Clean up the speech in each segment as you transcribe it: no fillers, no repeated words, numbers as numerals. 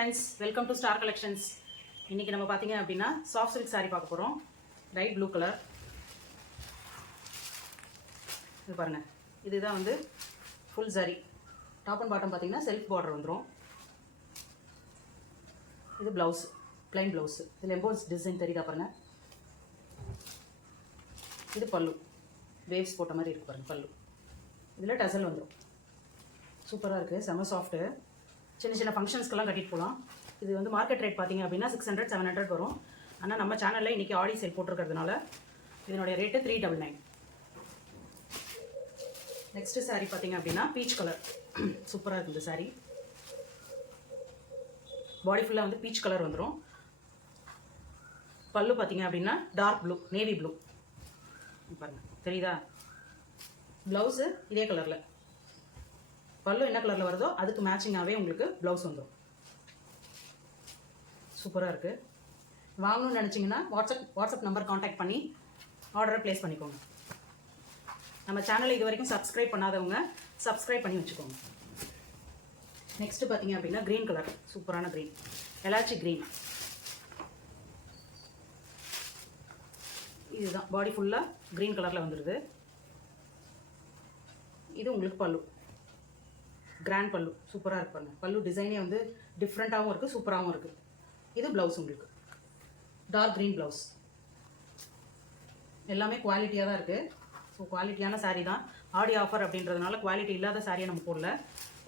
Friends, welcome to star collections. இன்றைக்கி நம்ம பார்த்தீங்க அப்படின்னா சாஃப்ட் சில்க் சாரீ பார்க்க போகிறோம். Light blue colour. இது பாருங்கள், இதுதான் வந்து full sari. Top and bottom பார்த்தீங்கன்னா செல்ஃப் பார்டர் வந்துடும். இது ப்ளவுஸ், பிளைன் ப்ளவுஸ். இதில் எம்போஸ் டிசைன் தெரியுதா பாருங்கள். இது பல்லு, வேவ்ஸ் போட்ட மாதிரி இருக்குது பாருங்கள் பல்லு. இதில் டசல் வந்துடும். சூப்பராக இருக்குது, செம்ம சாஃப்ட்டு. சின்ன சின்ன ஃபங்க்ஷன்ஸ்க்கெல்லாம் கட்டிட்டு போகலாம். இது வந்து மார்க்கெட் ரேட் பார்த்தீங்க அப்படின்னா 600-700 வரும். ஆனால் நம்ம சேனலில் இன்றைக்கி ஆடி சேல் போட்டிருக்கிறதுனால இதனுடைய ரேட்டு 399. நெக்ஸ்ட்டு சாரீ பார்த்தீங்க அப்படின்னா பீச் கலர். சூப்பராக இருக்குது இந்த சாரீ. பாடி ஃபுல்லாக வந்து பீச் கலர் வந்துடும். பல்லு பார்த்தீங்க அப்படின்னா டார்க் ப்ளூ, நேவி ப்ளூ பாருங்கள், தெரியுதா? ப்ளவுஸு இதே கலரில். பல்லு என்ன கலரில் வருதோ அதுக்கு மேட்சிங்காகவே உங்களுக்கு ப்ளவுஸ் வந்துடும். சூப்பராக இருக்குது. வாங்கணும்னு நினச்சிங்கன்னா வாட்ஸ்அப் நம்பர் காண்டாக்ட் பண்ணி ஆர்டரை ப்ளேஸ் பண்ணிக்கோங்க. நம்ம சேனலை இது வரைக்கும் சப்ஸ்கிரைப் பண்ணாதவங்க சப்ஸ்கிரைப் பண்ணி வச்சுக்கோங்க. நெக்ஸ்ட்டு பார்த்தீங்க அப்படின்னா க்ரீன் கலர், சூப்பரான க்ரீன், எலாச்சி க்ரீன். இதுதான் பாடி ஃபுல்லாக க்ரீன் கலரில் வந்துடுது. இது உங்களுக்கு பல்லு, கிராண்ட் பல்லு. சூப்பராக இருப்பாங்க. பல்லு டிசைனே வந்து டிஃப்ரெண்ட்டாகவும் இருக்குது, சூப்பராகவும் இருக்குது. இது ப்ளவுஸ் உங்களுக்கு டார்க் க்ரீன் ப்ளவுஸ். எல்லாமே குவாலிட்டியாக தான் இருக்குது. ஸோ குவாலிட்டியான சாரீ தான். ஆடி ஆஃபர் அப்படின்றதுனால குவாலிட்டி இல்லாத சாரியை நம்ம போடல,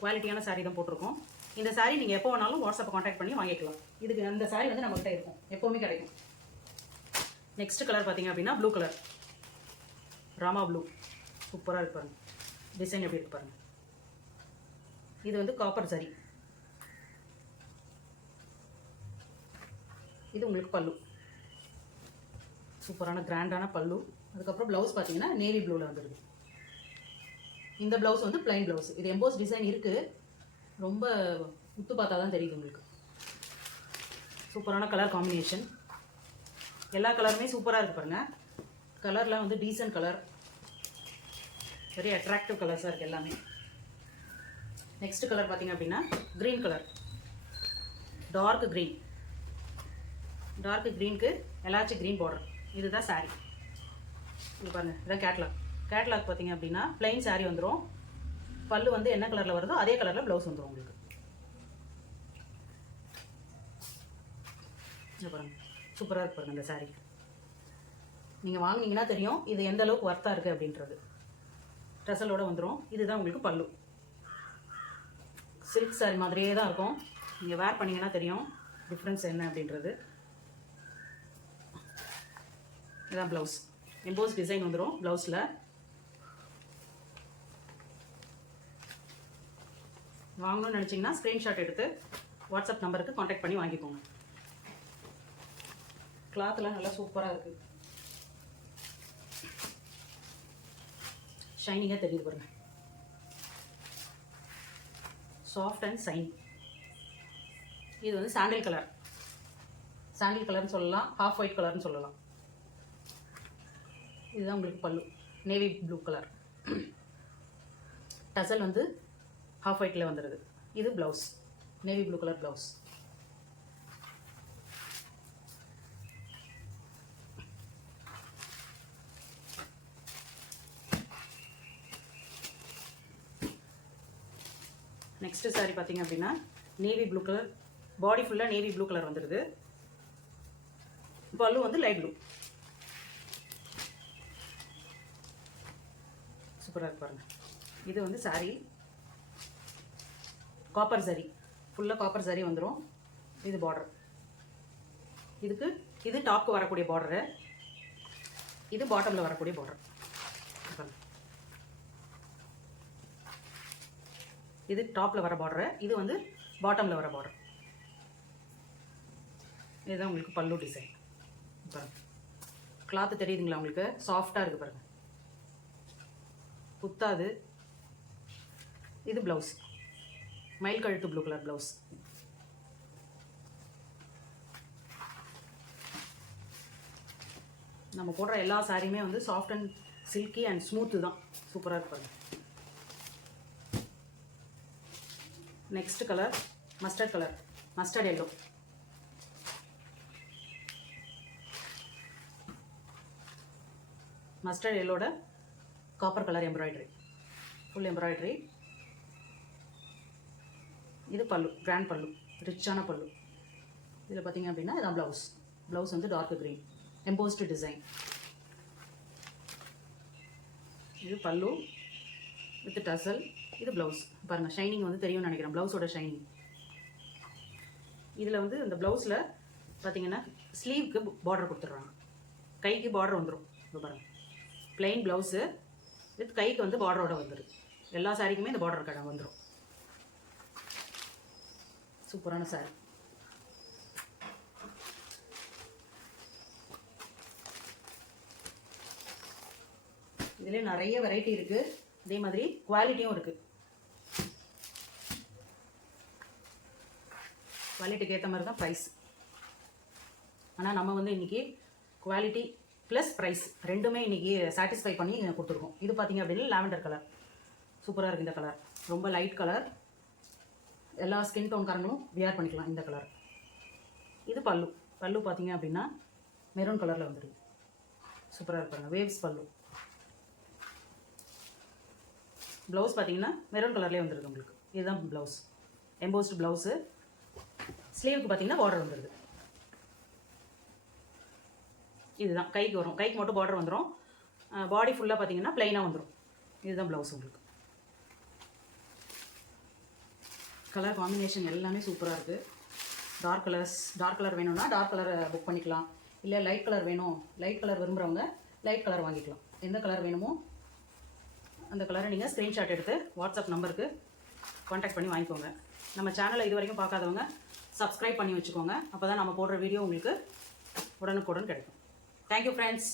குவாலிட்டியான சாரீ தான் போட்டிருக்கோம். இந்த சாரீ நீங்கள் எப்போ வேணாலும் வாட்ஸ்அப்பை காண்டாக்ட் பண்ணி வாங்கிக்கலாம். இதுக்கு அந்த சாரீ வந்து நம்மகிட்ட இருக்கும், எப்போவுமே கிடைக்கும். நெக்ஸ்ட் கலர் பார்த்தீங்க அப்படின்னா ப்ளூ கலர், ராமா ப்ளூ. சூப்பராக இருக்கு பாருங்க. டிசைன் எப்படி இருக்கு பாருங்கள். இது வந்து காப்பர் சரி. இது உங்களுக்கு பல்லு, சூப்பரான கிராண்டான பல்லு. அதுக்கப்புறம் ப்ளவுஸ் பார்த்தீங்கன்னா நேவி ப்ளூவில் வந்துடுது. இந்த ப்ளவுஸ் வந்து பிளைன் ப்ளவுஸ். இது எம்போஸ் டிசைன் இருக்குது, ரொம்ப உத்து பார்த்தா தான் தெரியுது உங்களுக்கு. சூப்பரான கலர் காம்பினேஷன். எல்லா கலருமே சூப்பராக இருக்குது பாருங்கள். கலர்லாம் வந்து டீசன்ட் கலர், வெரி அட்ராக்டிவ் கலர்ஸாக இருக்குது எல்லாமே. நெக்ஸ்ட் கலர் பார்த்தீங்க அப்படின்னா green colour, dark green. Dark க்ரீனுக்கு எலாச்சி க்ரீன் பார்டர். இதுதான் சாரீ. இது பாருங்கள், இதுதான் கேட்லாக். கேட்லாக் பார்த்தீங்க அப்படின்னா பிளைன் சாரீ வந்துடும். பல்லு வந்து என்ன கலரில் வருதோ அதே கலரில் ப்ளவுஸ் வந்துடும் உங்களுக்கு. இது பாருங்கள், சூப்பராக இருக்கு பாருங்கள் இந்த சாரீ. நீங்கள் வாங்கினீங்கன்னா தெரியும் இது எந்த அளவுக்கு ஒர்த்தாக இருக்குது அப்படின்றது. ட்ரெஸ்ஸலோடு வந்துடும். இதுதான் உங்களுக்கு பல்லு. சில்க் சாரீ மாதிரியே தான் இருக்கும். நீங்கள் வேர் பண்ணிங்கன்னா தெரியும் டிஃப்ரென்ஸ் என்ன அப்படின்றது. இதுதான் ப்ளவுஸ். எம்போஸ் டிசைன் வந்துடும் ப்ளவுஸில். வாங்கணும்னு நினச்சிங்கன்னா ஸ்க்ரீன்ஷாட் எடுத்து வாட்ஸ்அப் நம்பருக்கு காண்டாக்ட் பண்ணி வாங்கிக்கோங்க. கிளாத்லாம் நல்லா சூப்பராக இருக்குது, ஷைனிங்காக தெரியுது பாருங்கள். Soft and shine. இது வந்து சாண்டில் கலர், சாண்டில் கலர்னு சொல்லலாம், ஹாஃப் ஒயிட் கலர்னு சொல்லலாம். இதுதான் உங்களுக்கு பல்லு, நேவி ப்ளூ கலர். டசல் வந்து ஹாஃப் ஒயிட்டில் வந்துடுது. இது blouse, navy blue colour blouse. Next sari பார்த்தீங்க அப்படின்னா நேவி ப்ளூ கலர். பாடி ஃபுல்லாக நேவி ப்ளூ கலர் வந்துடுது. பல்லு வந்து லைட் ப்ளூ. சூப்பராக இருக்கு பாருங்கள். இது வந்து சாரீ காப்பர் சரி, ஃபுல்லாக காப்பர் சரி வந்துடும். இது பார்டர். இதுக்கு இது டாப்க்கு வரக்கூடிய பார்டரு, இது பாட்டமில் வரக்கூடிய பார்டர். இது டாப்பில் வர பார்டரு, இது வந்து பாட்டமில் வர பார்டர். இதுதான் உங்களுக்கு பல்லு டிசைன். பாருங்கள், கிளாத்து தெரியுதுங்களா உங்களுக்கு? சாஃப்டாக இருக்குது பாருங்கள், குத்தாது. இது ப்ளவுஸ், மயில் கழுத்து ப்ளூ கலர் ப்ளவுஸ். நம்ம போடுற எல்லா சாரியுமே வந்து soft and silky and smooth தான். சூப்பராக இருக்கு பாருங்கள். Next colour mustard colour. Mustard yellow, mustard எல்லோட copper colour embroidery, full embroidery. இது பல்லு, கிராண்ட் பல்லு, ரிச்சான பல்லு. இதில் பார்த்தீங்க அப்படின்னா இதான் ப்ளவுஸ். ப்ளவுஸ் வந்து டார்க் க்ரீன் எம்போஸ்டு டிசைன். இது பல்லு வித் டசல். இது ப்ளவுஸ். பாருங்கள், ஷைனிங் வந்து தெரியும்னு நினைக்கிறேன், ப்ளவுஸோட ஷைனிங். இதில் வந்து இந்த ப்ளவுஸில் பார்த்தீங்கன்னா ஸ்லீவுக்கு பார்டர் கொடுத்துட்றாங்க, கைக்கு பார்டர் வந்துடும். இப்போ பாருங்கள், பிளெயின் ப்ளவுஸு வித் கைக்கு வந்து பார்டரோட வந்துடும். எல்லா சாரிக்குமே இந்த பார்டர் கடை வந்துடும். சூப்பரான சாரி. இதில் நிறைய வெரைட்டி இருக்குது, அதே மாதிரி குவாலிட்டியும் இருக்குது. குவாலிட்டிக்கு ஏற்ற மாதிரி தான் ப்ரைஸ். ஆனால் நம்ம வந்து இன்றைக்கி குவாலிட்டி ப்ளஸ் ப்ரைஸ் ரெண்டுமே இன்றைக்கி சாட்டிஸ்ஃபை பண்ணி கொடுத்துருக்கோம். இது பார்த்திங்க அப்படின்னா லாவெண்டர் கலர் சூப்பராக இருக்குது. இந்த கலர் ரொம்ப லைட் கலர், எல்லா ஸ்கின் டோன்காரங்களும் வியர் பண்ணிக்கலாம் இந்த கலர். இது பல்லு. பல்லு பார்த்திங்க அப்படின்னா மெரூன் கலரில் வந்துருக்கு, சூப்பராக இருப்பாங்க, வேவ்ஸ் பல்லு. ப்ளவுஸ் பார்த்திங்கன்னா மெரூன் கலர்லேயே வந்துருக்கு உங்களுக்கு. இதுதான் ப்ளவுஸ், எம்போஸ்டு ப்ளவுஸு. ஸ்லீவுக்கு பார்த்திங்கன்னா பார்டர் வந்துடுது. இதுதான் கைக்கு வரும், கைக்கு மட்டும் பார்டர் வந்துடும். பாடி ஃபுல்லாக பார்த்திங்கன்னா ப்ளைனாக வந்துடும். இதுதான் ப்ளவுஸ் உங்களுக்கு. கலர் காம்பினேஷன் எல்லாமே சூப்பராக இருக்குது. டார்க் கலர் வேணும்னா டார்க் கலரை புக் பண்ணிக்கலாம். இல்லை லைட் கலர் வேணும், லைட் கலர் விரும்புகிறவங்க லைட் கலர் வாங்கிக்கலாம். எந்த கலர் வேணுமோ அந்த கலரை நீங்கள் ஸ்க்ரீன்ஷாட் எடுத்து வாட்ஸ்அப் நம்பருக்கு காண்டாக்ட் பண்ணி வாங்கிக்கோங்க. நம்ம சேனலை இது வரைக்கும் பார்க்காதவங்க சப்ஸ்கிரைப் பண்ணி வச்சுக்கோங்க. அப்போ தான் நம்ம போடுற வீடியோ உங்களுக்கு உடனுக்குடன் கிடைக்கும். Thank you friends.